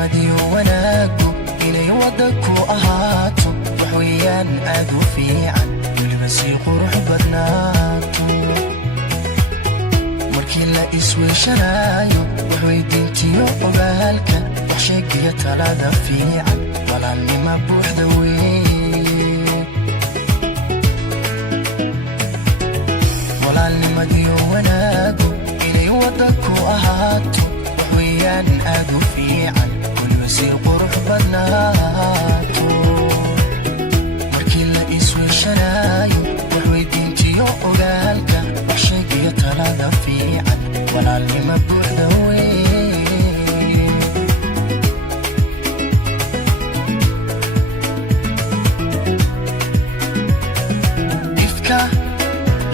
walaalnimadiyo wanaagu inay wada ku ahaato wax weeyaan aad u fiican weliba sii qurux badnaato markii la isweeshanayo wax weydiintiyo ogaalka wax sheegiyo talada fiican walaalnima buuxda weeye walaalnimadiyo wanaagu inay wada ku ahaato wax weeyaan aad u fiican weliba sii qurux badnaato markii la isweeshanayo wax weydiintiyo ogaalka wax sheegiyo talada fiican walaalnima buuxda weeye ifka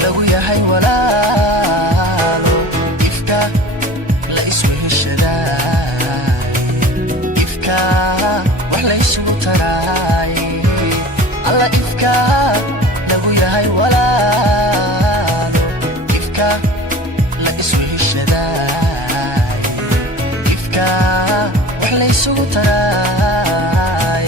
lagu yahay walaalo ifka la isweeshadaay ifka wax la isugu taraay alla ifka lagu yahay walaalo ifka la isweeshadaay ifka wax la isugu taraay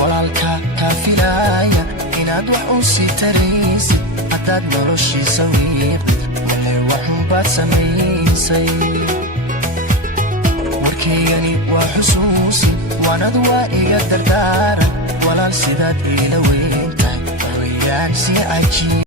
walaalka kaafilaya inaad wax u sii taraysid haddaad noloshiisa wiiqid wale waxunbaad samaysay warkaygani waa xusuusin waanad waa iga dardaaran walaal sidaad iila weyn tahay wax weeyaan si cajiib